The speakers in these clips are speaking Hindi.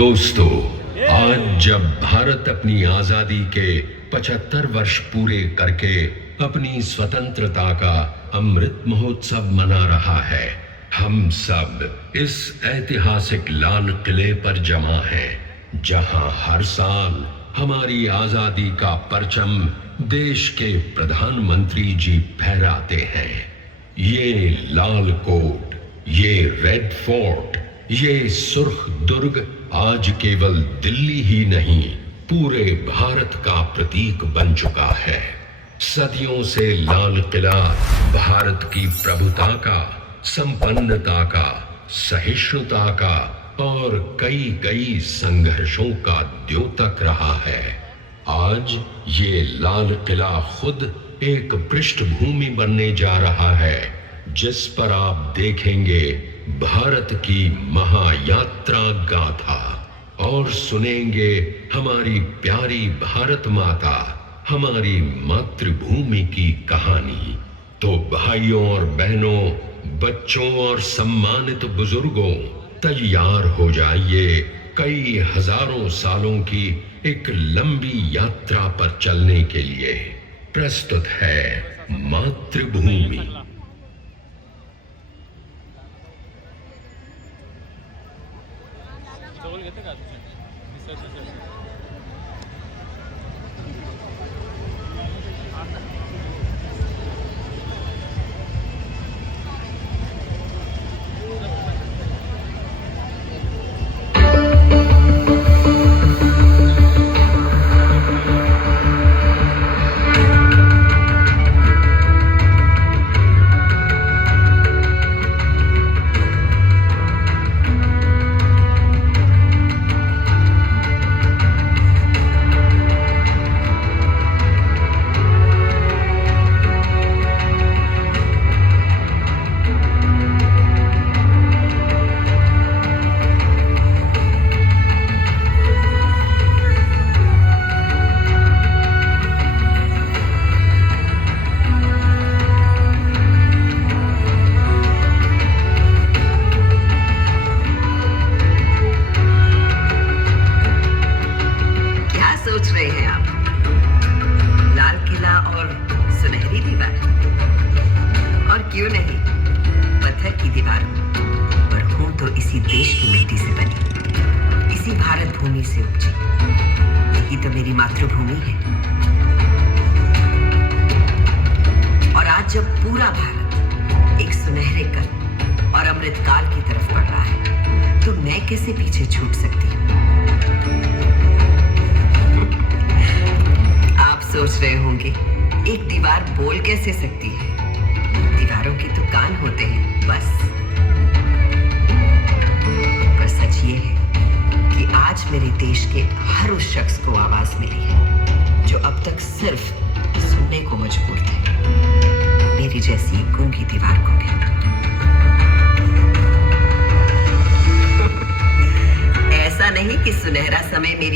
दोस्तों, आज जब भारत अपनी आजादी के 75 वर्ष पूरे करके अपनी स्वतंत्रता का अमृत महोत्सव मना रहा है, हम सब इस ऐतिहासिक लाल किले पर जमा हैं, जहां हर साल हमारी आजादी का परचम देश के प्रधानमंत्री जी फहराते हैं। ये लाल कोट, ये रेड फोर्ट, ये सुर्ख दुर्ग आज केवल दिल्ली ही नहीं, पूरे भारत का प्रतीक बन चुका है। सदियों से लाल किला भारत की प्रभुता का, संपन्नता का, सहिष्णुता का और कई कई संघर्षों का द्योतक रहा है। आज ये लाल किला खुद एक पृष्ठभूमि बनने जा रहा है, जिस पर आप देखेंगे भारत की महायात्रा गाथा और सुनेंगे हमारी प्यारी भारत माता, हमारी मातृभूमि की कहानी। तो भाइयों और बहनों, बच्चों और सम्मानित बुजुर्गों, तैयार हो जाइए कई हजारों सालों की एक लंबी यात्रा पर चलने के लिए। प्रस्तुत है मातृभूमि।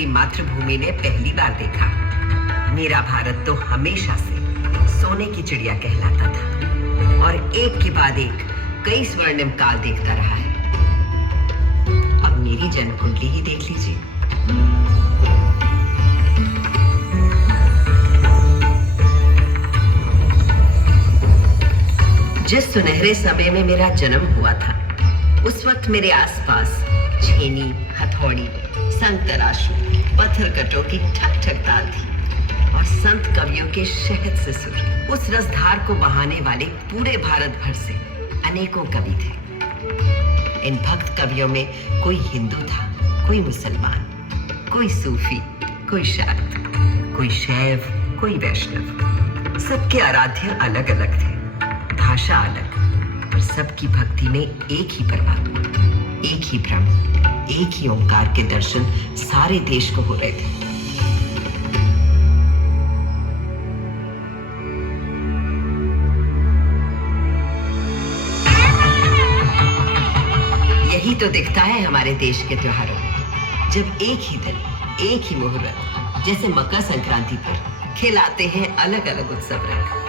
मातृभूमि ने पहली बार देखा। मेरा भारत तो हमेशा से सोने की चिड़िया कहलाता था और एक के बाद एक कई स्वर्णिम काल देखता रहा है। अब मेरी जन्म कुंडली ही देख लीजिए। जिस सुनहरे समय में मेरा जन्म हुआ था, उस वक्त मेरे आसपास छेनी, हथौड़ी, संग तराशू, पत्थर कटों की ठक ठक ताल थी और संत कवियों के शहद से सुर उस रसधार को बहाने वाले पूरे भारत भर से अनेकों कवि थे। इन भक्त कवियों में कोई हिंदू था, कोई मुसलमान, कोई सूफी, कोई शाक्त, कोई शैव, कोई वैष्णव। सबके आराध्य अलग अलग थे, भाषा अलग, पर सबकी भक्ति में एक ही परमात्मा, एक ही ब्रह्म, एक ही ओंकार के दर्शन सारे देश को हो रहे थे। यही तो दिखता है हमारे देश के त्योहारों में, जब एक ही दिन, एक ही मुहूर्त, जैसे मकर संक्रांति पर खिलाते हैं अलग अलग उत्सव रंग।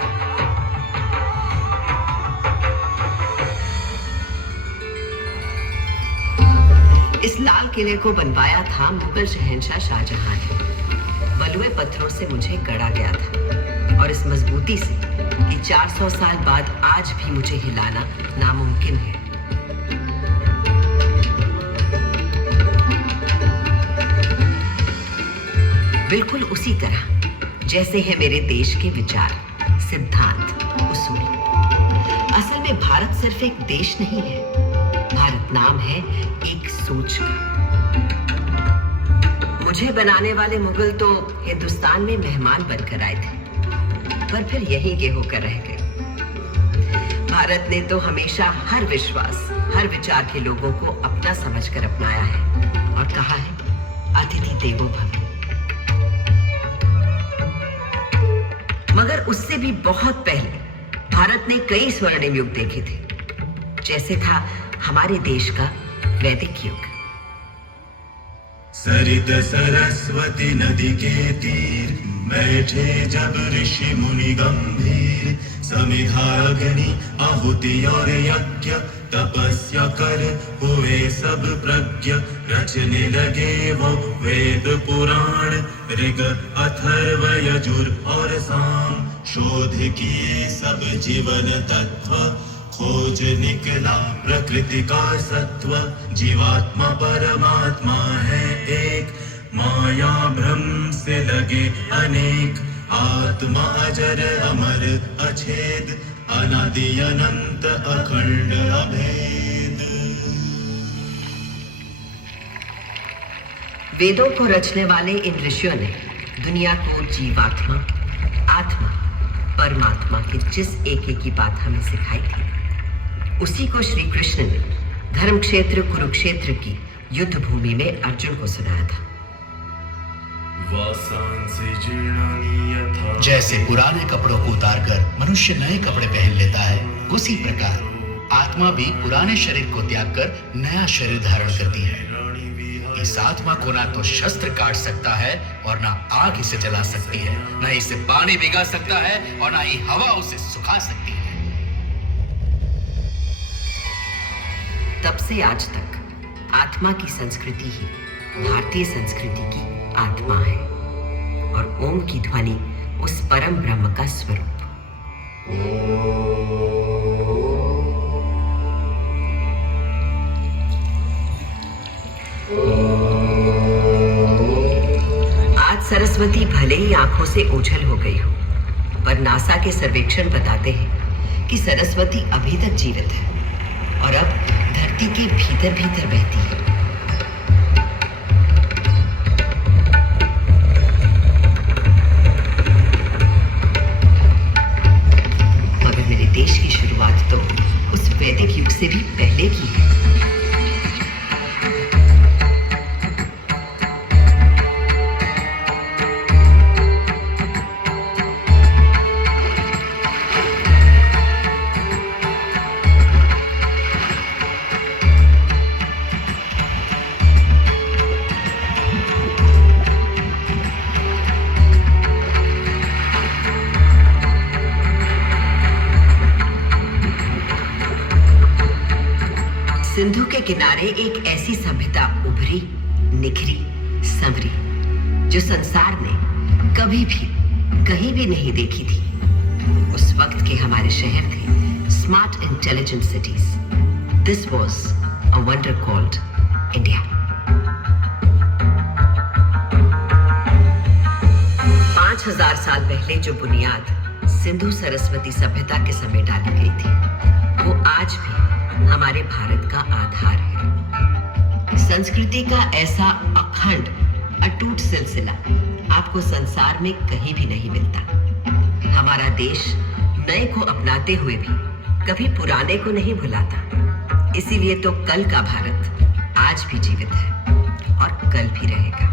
इस लाल किले को बनवाया था मुगल शहंशाह शाहजहां ने। बलुए पत्थरों से मुझे गढ़ा गया था और इस मजबूती से कि 400 साल बाद आज भी मुझे हिलाना नामुमकिन है। बिल्कुल उसी तरह जैसे है मेरे देश के विचार, सिद्धांत, उसूल। असल में भारत सिर्फ एक देश नहीं है, भारत नाम है एक सोच का। मुझे बनाने वाले मुगल तो हिंदुस्तान में मेहमान बनकर आए थे, पर फिर यहीं के होकर रह गए। भारत ने तो हमेशा हर विश्वास, हर विचार के लोगों को अपना समझकर अपनाया है और कहा है अतिथि देवो भव। मगर उससे भी बहुत पहले भारत ने कई स्वर्णिम युग देखे थे, जैसे था हमारे देश का वैदिक युग। सरित सरस्वती नदी के तीर बैठे जब ऋषि मुनि गंभीर, समिधा अग्नि आहुति और यज्ञ तपस्या कर हुए सब प्रज्ञ, रचने लगे वो वेद पुराण ऋग अथर्व यजुर और साम, शोध किए सब जीवन तत्व, खोज निकला प्रकृति का सत्व, जीवात्मा परमात्मा है एक, माया भ्रम से लगे अनेक, आत्मा अजर अमर अछेद, अनादि अनंत अखंड अभेद। वेदों को रचने वाले इन ऋषियों ने दुनिया को जीवात्मा, आत्मा, परमात्मा की जिस एक की बात हमें सिखाई थी, उसी को श्री कृष्ण ने धर्म क्षेत्र कुरुक्षेत्र की युद्ध भूमि में अर्जुन को सुनाया था। जैसे पुराने कपड़ों को उतारकर मनुष्य नए कपड़े पहन लेता है, उसी प्रकार आत्मा भी पुराने शरीर को त्याग कर नया शरीर धारण करती है। इस आत्मा को ना तो शस्त्र काट सकता है और ना आग इसे जला सकती है, ना इसे पानी भिगा सकता है और ना ही हवा उसे सुखा सकती है। तब से आज तक आत्मा की संस्कृति ही भारतीय संस्कृति की आत्मा है और ओम की ध्वनि उस परम ब्रह्म का स्वरूप। आज सरस्वती भले ही आंखों से ओझल हो गई हो, पर नासा के सर्वेक्षण बताते हैं कि सरस्वती अभी तक जीवित है और अब धरती के भीतर भीतर बहती है। मगर मेरे देश की शुरुआत तो उस वैदिक युग से भी पहले की है। सिंधु के किनारे एक ऐसी सभ्यता उभरी, निखरी, संवरी, जो संसार ने कभी भी कहीं भी नहीं देखी थी। उस वक्त के हमारे शहर थे smart intelligent cities. This was a wonder called India. 5000 साल पहले जो बुनियाद सिंधु सरस्वती सभ्यता के समय डाली गई थी, वो आज भी हमारे भारत का आधार है। संस्कृति का ऐसा अखंड अटूट सिलसिला आपको संसार में कहीं भी नहीं मिलता। हमारा देश नए को अपनाते हुए भी कभी पुराने को नहीं भुलाता। इसीलिए तो कल का भारत आज भी जीवित है और कल भी रहेगा।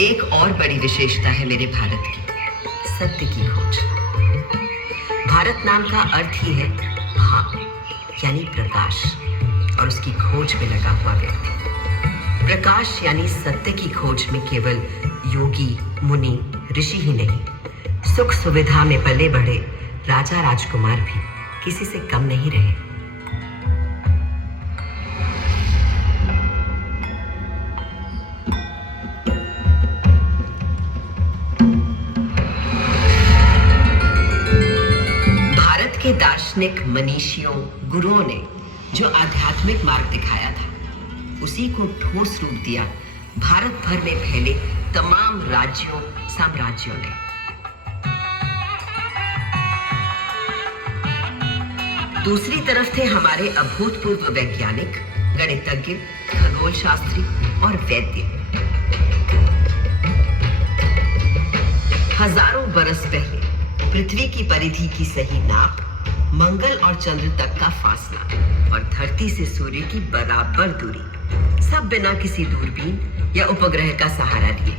एक और बड़ी विशेषता है मेरे भारत की, सत्य की खोज। भारत नाम का अर्थ ही है भा, यानी प्रकाश, और उसकी खोज में लगा हुआ व्यक्ति। प्रकाश यानी सत्य की खोज में केवल योगी, मुनि, ऋषि ही नहीं, सुख सुविधा में पले बढ़े राजा राजकुमार भी किसी से कम नहीं रहे। भारत के दार्शनिक मनीषियों गुरुओं ने जो आध्यात्मिक मार्ग दिखाया था, उसी को ठोस रूप दिया भारत भर में फैले तमाम राज्यों साम्राज्यों ने। दूसरी तरफ थे हमारे अभूतपूर्व वैज्ञानिक, गणितज्ञ, खगोल शास्त्री और वैद्य। हजारों बरस पहले पृथ्वी की परिधि की सही नाप, मंगल और चंद्र तक का फासला और धरती से सूर्य की बराबर दूरी, सब बिना किसी दूरबीन या उपग्रह का सहारा लिए,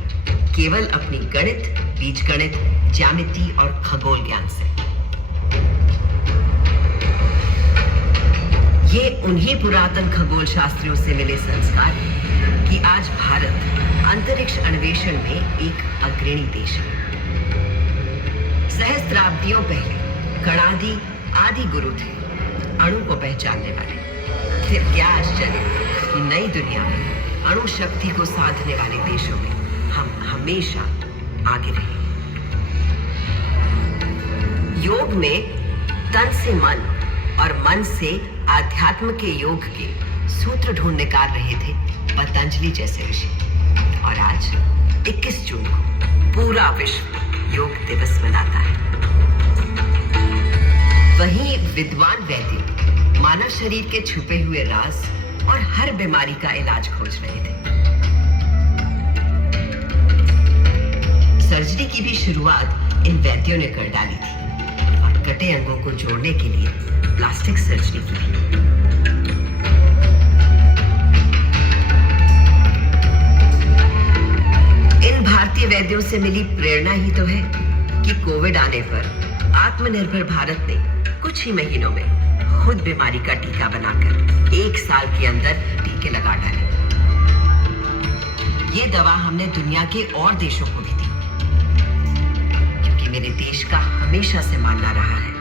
केवल अपनी गणित, बीजगणित, ज्यामिति और खगोल ज्ञान से। ये उन्हीं पुरातन खगोल शास्त्रियों से मिले संस्कार हैं कि आज भारत अंतरिक्ष अन्वेषण में एक अग्रणी देश है। सहस्त्राब्दियों पहले कणादि आदि गुरु थे, अणु को पहचानने वाले। फिर क्या आश्चर्य कि नई दुनिया में अणु शक्ति को साधने वाले देशों में हम हमेशा आगे रहे। योग में तन से मन और मन से आध्यात्म के योग के सूत्र ढूंढ निकाल रहे थे पतंजलि जैसे ऋषि। और आज 21 जून को पूरा विश्व योग दिवस मनाता है। वहीं विद्वान वैद्य मानव शरीर के छुपे हुए राज और हर बीमारी का इलाज खोज रहे थे। सर्जरी की भी शुरुआत इन वैद्यों ने कर डाली थी और कटे अंगों को जोड़ने के लिए प्लास्टिक सर्जरी की भी। इन भारतीय वैद्यों से मिली प्रेरणा ही तो है कि कोविड आने पर आत्मनिर्भर भारत ने कुछ ही महीनों में खुद बीमारी का टीका बनाकर 1 साल के अंदर टीके लगा डाले। ये दवा हमने दुनिया के और देशों को भी दी, क्योंकि मेरे देश का हमेशा से मानना रहा है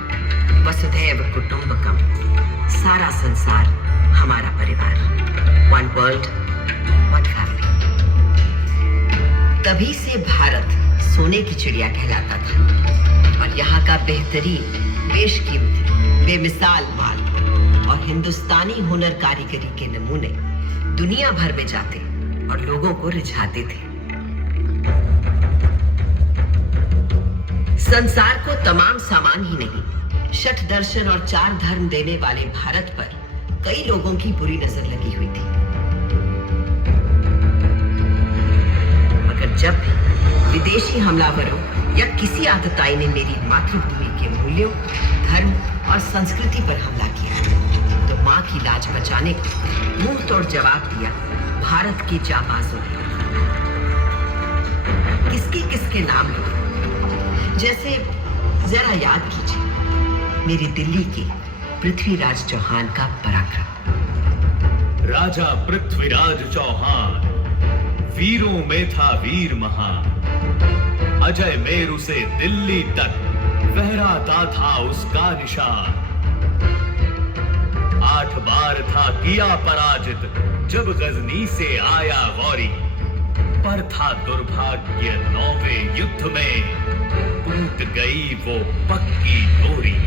वसुधैव कुटुंबकम, सारा संसार हमारा परिवार, वन वर्ल्ड वन फैमिली। तभी से भारत सोने की चिड़िया कहलाता था और यहाँ का बेहतरीन, बेशकीमती, बेमिसाल माल और हिंदुस्तानी हुनर कारीगरी के नमूने दुनिया भर में जाते और लोगों को रिझाते थे। संसार को तमाम सामान ही नहीं, षट दर्शन और 4 धर्म देने वाले भारत पर कई लोगों की बुरी नजर लगी हुई थी। मगर जब भी विदेशी हमलावरों या किसी आतताई ने मेरी मातृभूमि के मूल्यों, धर्म और संस्कृति पर हमला किया, तो मां की लाज बचाने को मुंह तोड़ जवाब दिया भारत के जाबाजों ने। किसके नाम लो, जैसे जरा याद कीजिए मेरी दिल्ली के पृथ्वीराज चौहान का पराक्रम। राजा पृथ्वीराज चौहान वीरों में था वीर महान, अजय मेरु से दिल्ली तक फहराता था उसका निशान। 8 बार था किया पराजित जब गजनी से आया गौरी, पर था दुर्भाग्य 9वें युद्ध में टूट गई वो पक्की डोरी।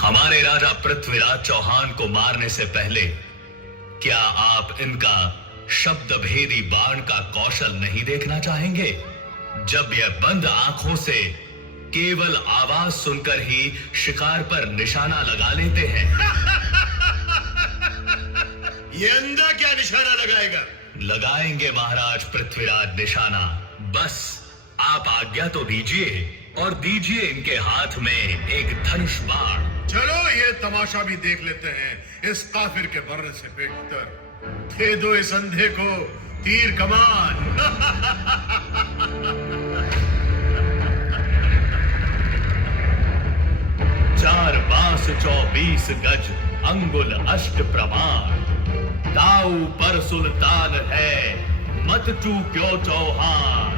हमारे राजा पृथ्वीराज चौहान को मारने से पहले क्या आप इनका शब्द भेदी बाण का कौशल नहीं देखना चाहेंगे? जब यह बंद आंखों से केवल आवाज सुनकर ही शिकार पर निशाना लगा लेते हैं। ये अंधा क्या निशाना लगाएगा? लगाएंगे महाराज पृथ्वीराज निशाना, बस आप आज्ञा तो दीजिए और दीजिए इनके हाथ में एक धनुष बाण। चलो ये तमाशा भी देख लेते हैं इस काफिर के मरने से बेहतर। दे दो इस अंधे को तीर कमान। 4 बांस 24 गज अंगुल अष्ट प्रमाण, दाऊ पर सुल्तान है मत चूक्यो चौहान।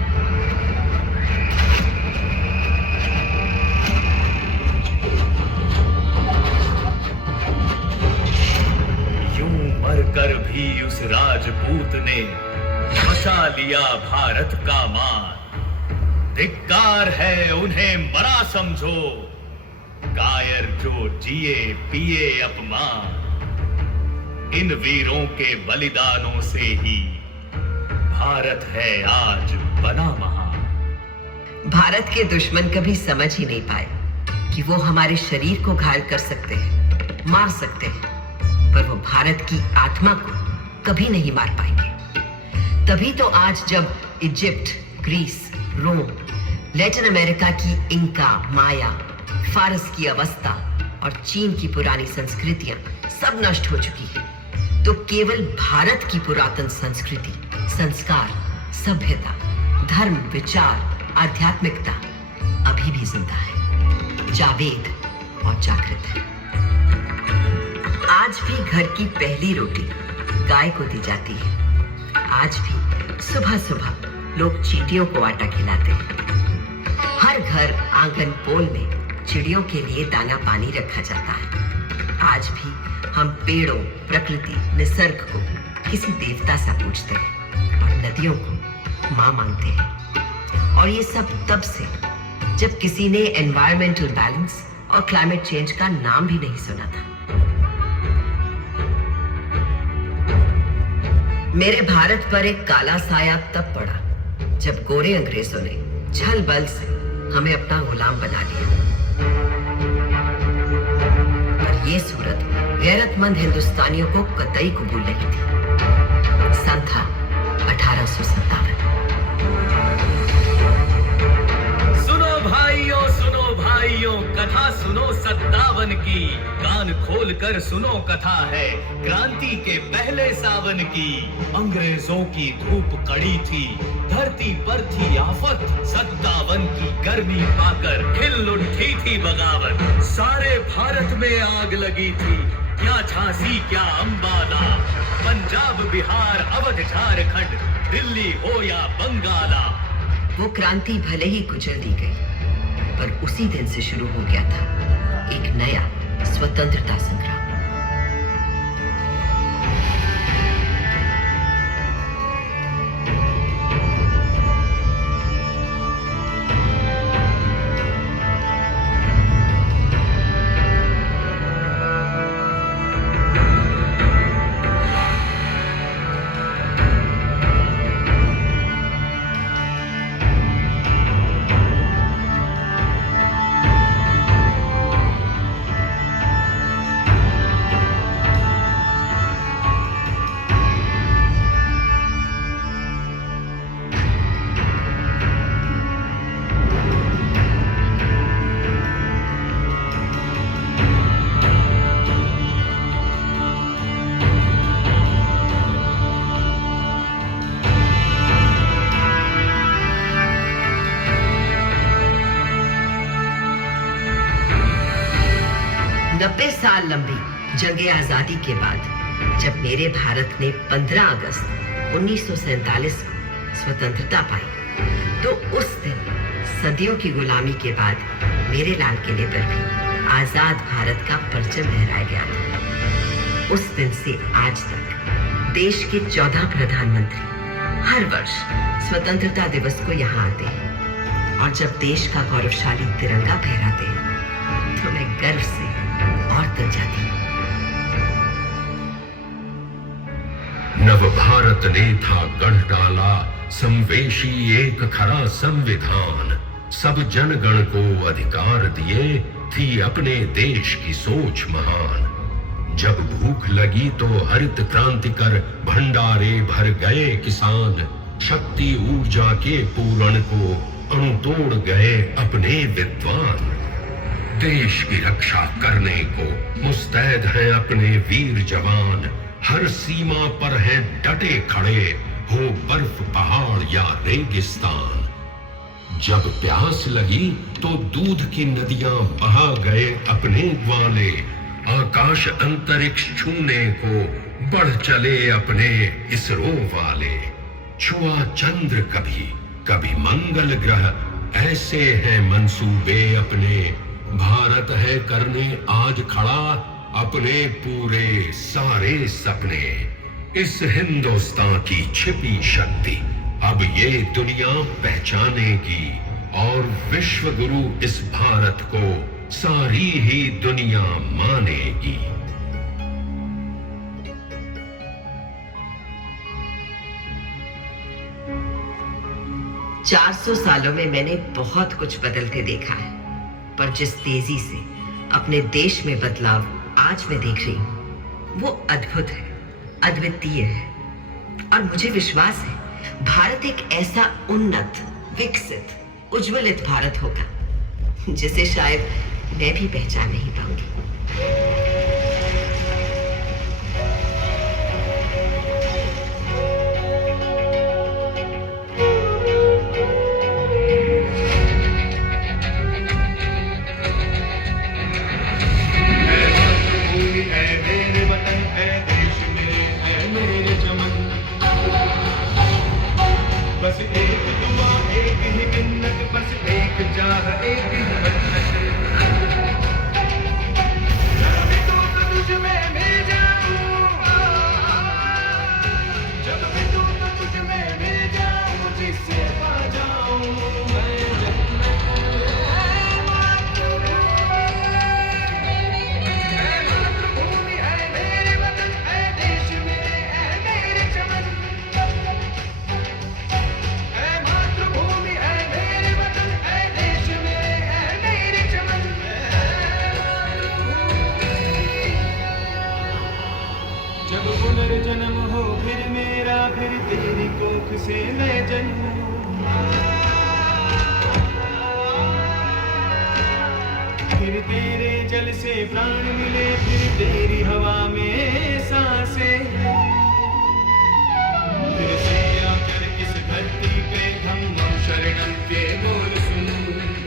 मर कर भी उस राजपूत ने बचा लिया भारत का मान। धिक्कार है उन्हें मरा समझो, कायर जो जिए पिए अपमान। इन वीरों के बलिदानों से ही भारत है आज बना महान। भारत के दुश्मन कभी समझ ही नहीं पाए कि वो हमारे शरीर को घायल कर सकते हैं, मार सकते हैं, पर वो भारत की आत्मा को कभी नहीं मार पाएंगे। तभी तो आज जब इजिप्ट, ग्रीस, रोम, लैटिन अमेरिका की इंका, माया, फारस की अवस्था और चीन की पुरानी संस्कृतियां सब नष्ट हो चुकी है, तो केवल भारत की पुरातन संस्कृति, संस्कार, सभ्यता, धर्म, विचार, आध्यात्मिकता अभी भी जिंदा है, जावेद और जागृत है। आज भी घर की पहली रोटी गाय को दी जाती है। आज भी सुबह सुबह लोग चींटियों को आटा खिलाते हैं। हर घर, आंगन, पोल में चिड़ियों के लिए दाना पानी रखा जाता है। आज भी हम पेड़ों, प्रकृति, निसर्ग को किसी देवता सा पूजते हैं और नदियों को मां मानते हैं। और ये सब तब से जब किसी ने एनवायरमेंटल बैलेंस और क्लाइमेट चेंज का नाम भी नहीं सुना था। मेरे भारत पर एक काला साया तब पड़ा जब गोरे अंग्रेजों ने छल बल से हमें अपना गुलाम बना लिया। पर ये सूरत गैरतमंद हिंदुस्तानियों को कतई कबूल नहीं थी। सन था 1857। सुनो भाइयों, कथा सुनो 57 की। कान खोल कर सुनो, कथा है क्रांति के पहले सावन की। अंग्रेजों की धूप कड़ी थी, धरती पर थी आफत। 57 की गर्मी पाकर खिल उठी थी बगावत। सारे भारत में आग लगी थी, क्या झांसी क्या अंबाला, पंजाब, बिहार, अवध, झारखंड, दिल्ली हो या बंगाला। वो क्रांति भले ही कुचल दी गई, पर उसी दिन से शुरू हो गया था एक नया स्वतंत्रता संग्राम। साल लंबी जंगे आजादी के बाद जब मेरे भारत ने 15 अगस्त 1947 को स्वतंत्रता पाई, तो उस दिन सदियों की गुलामी के बाद मेरे लाल किले पर भी आजाद भारत का परचम लहराया गया था। उस दिन से आज तक देश के 14 प्रधानमंत्री हर वर्ष स्वतंत्रता दिवस को यहाँ आते हैं, और जब देश का गौरवशाली तिरंगा फहराते हैं तो मैं गर्व से और तर जाती हूँ। नव भारत ने था गढ़ डाला संवेशी एक खरा संविधान। सब जनगण को अधिकार दिए, थी अपने देश की सोच महान। जब भूख लगी तो हरित क्रांति कर भंडारे भर गए किसान। शक्ति ऊर्जा के पूरण को अणु तोड़ गए अपने विद्वान। देश की रक्षा करने को मुस्तैद हैं अपने वीर जवान। हर सीमा पर हैं डटे खड़े, हो बर्फ पहाड़ या रेगिस्तान। जब प्यास लगी तो दूध की नदियां बहा गए अपने ग्वाले। आकाश अंतरिक्ष छूने को बढ़ चले अपने इसरो वाले। छुआ चंद्र कभी कभी मंगल ग्रह, ऐसे हैं मंसूबे अपने। भारत है करने आज खड़ा अपने पूरे सारे सपने, इस हिंदुस्तान की छिपी शक्ति अब ये दुनिया पहचानेगी और विश्व गुरु इस भारत को सारी ही दुनिया मानेगी। 400 सालों में मैंने बहुत कुछ बदलते देखा है, पर जिस तेजी से अपने देश में बदलाव आज मैं देख रही हूं वो अद्भुत है, अद्वितीय है। और मुझे विश्वास है भारत एक ऐसा उन्नत, विकसित, उज्ज्वलित भारत होगा जिसे शायद मैं भी पहचान नहीं पाऊंगी। बस एक दुआ, एक ही मिन्नत, बस एक चाह, एक ही मन्नत। जब भी तुम तुझ में मिल जाऊं, जब भी तुम तुझ में मिल जाऊं, जिससे पा जाऊं मैं जन्नत। है मातृभूमि, है मेरे वतन, है देश मेरे, है मेरे चमन। जब पुनर्जन्म हो फिर मेरा, फिर तेरी कोख से मैं जन्मूं। फिर तेरे जल से प्राण मिले, फिर तेरी हवा में सांसें। फिर से आकर इस धरती पे धम्मं शरणं के बोल सुन।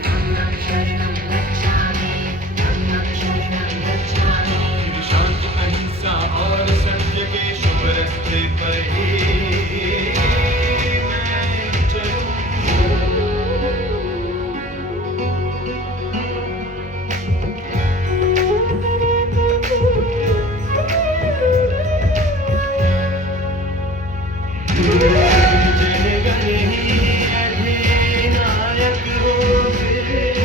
धम्मं शरणं गच्छामि, धम्मं शरणं गच्छामि। फिर शांति, अहिंसा और सत्य के शुभ रास्ते पर ही मैं चलूं। जय गणे अधिनायक हो, फिर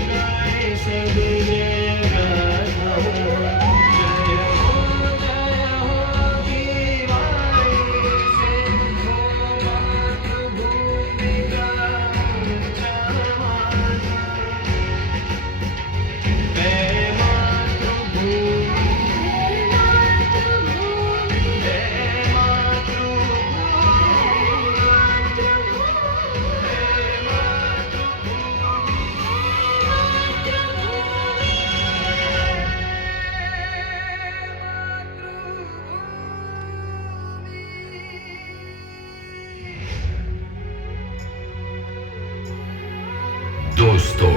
गाए सब जय गाथा। जय हो दीवाने से, हो मातृभूमि का जवान। मैं मातृभूमि, दोस्तों,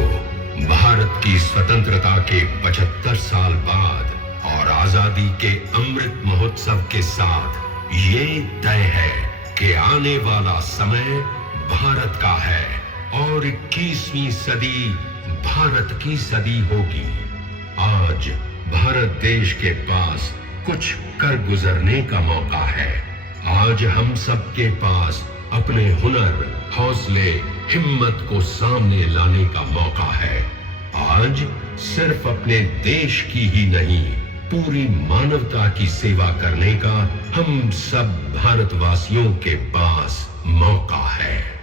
भारत की स्वतंत्रता के 75 साल बाद और आजादी के अमृत महोत्सव के साथ ये तय है कि आने वाला समय भारत का है और 21वीं सदी भारत की सदी होगी। आज भारत देश के पास कुछ कर गुजरने का मौका है। आज हम सबके पास अपने हुनर, हौसले, हिम्मत को सामने लाने का मौका है। आज सिर्फ अपने देश की ही नहीं, पूरी मानवता की सेवा करने का हम सब भारतवासियों के पास मौका है।